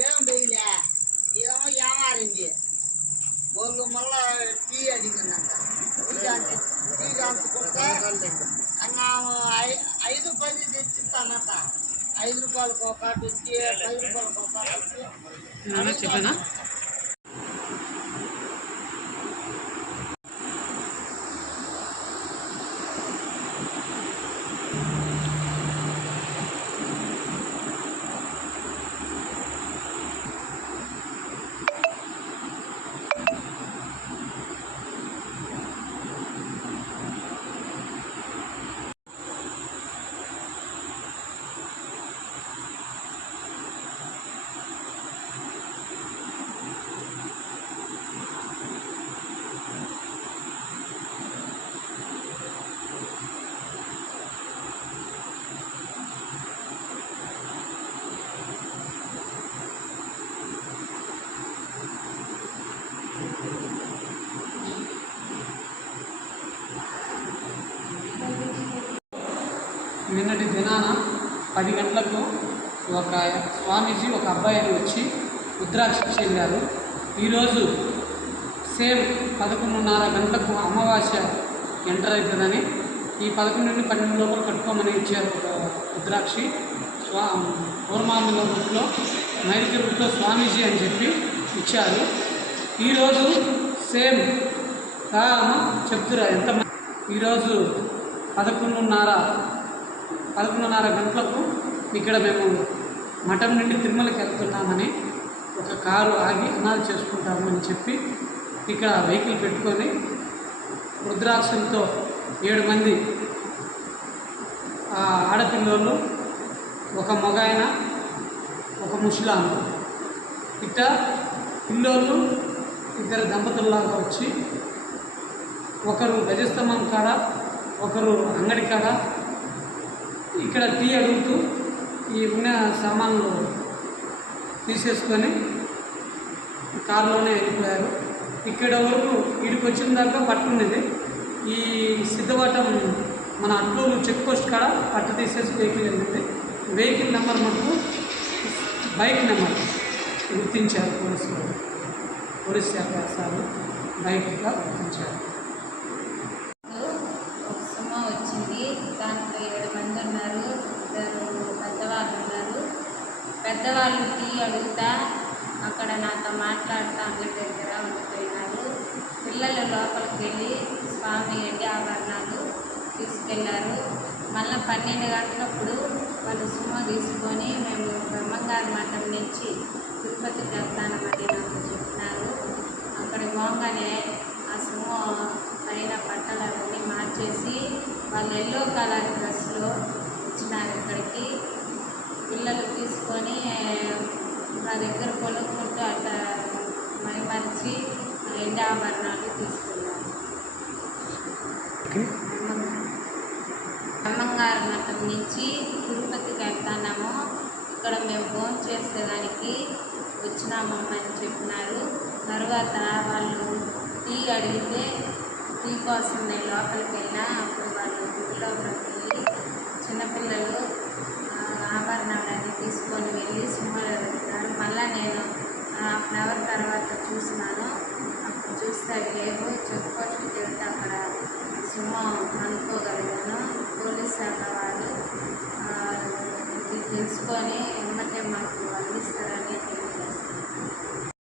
ఏం వేయలే ఏమో ఏమారింది వాళ్ళు మళ్ళా టీ అడిగిందంట టీ కాంచి టీ కాంచుకుంటే అన్న ఐ- ఐదు పది తెచ్చిస్తానట ఐదు రూపాయలకు ఒక వచ్చి పది రూపాయలకు ఒక నిన్నటి దినాన పది గంటలకు ఒక స్వామీజీ ఒక అబ్బాయిని వచ్చి రుద్రాక్ష చెల్లారు. ఈరోజు సేమ్ పదకొండున్నర గంటలకు అమావాస్య ఎంటర్ అవుతుందని ఈ పదకొండు నుండి పన్నెండు లోపల కట్టుకోమని ఇచ్చారు రుద్రాక్షి. స్వా పూర్మామిలో రూట్లో నైరుతి రూట్లో స్వామీజీ అని చెప్పి ఇచ్చారు. ఈరోజు సేమ్ చెప్తురా ఎంత ఈరోజు పదకొండున్నర పదకొండున్నర గంటలకు ఇక్కడ మేము మఠం నుండి తిరుమలకి వెళ్తున్నామని ఒక కారు ఆగి అనాలు చేసుకుంటామని చెప్పి ఇక్కడ వెహికల్ పెట్టుకొని రుద్రాక్షలతో ఏడు మంది ఆ ఆడపిల్లోళ్ళు ఒక మగాయన ఒక ముసలాము. ఇట్ట పిల్లోళ్ళు ఇద్దరు దంపతుల్లాగా వచ్చి ఒకరు గజస్తంభం కాడ ఒకరు అంగడి కాడ ఇక్కడ టీ అడుగుతూ ఈ ఉన్న సామాన్లు తీసేసుకొని కారులోనే వెళ్ళిపోయారు. ఇక్కడ వరకు ఇడికి వచ్చిన దాకా పట్టు ఈ సిద్ధవటం మన అట్లూరు చెక్ పోస్ట్ కాడ పట్టు తీసేసి వెహికల్ వెళ్ళింది. వెహికల్ నెంబర్ మటుకు బైక్ నెంబర్ గుర్తించారు పోలీసులు. పోలీస్ శాఖ సార్లు బైక్గా గుర్తించారు. పెద్దవాళ్ళు టీ అడుగుతా అక్కడ నాతో మాట్లాడుతూ అందరి దగ్గర ఉండిపోయినారు. పిల్లలు లోపలికి వెళ్ళి స్వామి రెడ్డి ఆభరణాలు తీసుకెళ్ళారు మళ్ళీ పన్నెండు గంటలప్పుడు వాళ్ళు సుమో తీసుకొని మేము బ్రహ్మంగారి మఠం నుంచి తిరుపతికి వెళ్తానమని నాకు చెప్పినారు. అక్కడ పోగానే ఆ సుమో పైన బట్టలు అవన్నీ మార్చేసి వాళ్ళు ఎల్లో కలర్ డ్రెస్ ఆభరణాలు తీసుకున్నారు అమ్మంగారి మఠం నుంచి తిరుపతికి వెళ్తాన్నాము. ఇక్కడ మేము ఫోన్ చేసేదానికి వచ్చినామమ్మని చెప్పినారు. తర్వాత వాళ్ళు టీ అడిగితే టీ కోసం నేను లోపలికి వెళ్ళినా అప్పుడు వాళ్ళు గుడిలోకి వెళ్ళి చిన్నపిల్లలు ఆభరణాలన్నీ తీసుకొని వెళ్ళి పెట్టారు మళ్ళీ నేను హాఫ్ అన్ అవర్ తర్వాత చూసినాను. అప్పుడు చూస్తే అవి లేవు చెక్ పోస్ట్కి వెళ్తే అక్కడ సింహం అనుకోగలిగాను పోలీస్ శాఖ వాళ్ళు ఆ, ఇది తెలుసుకొని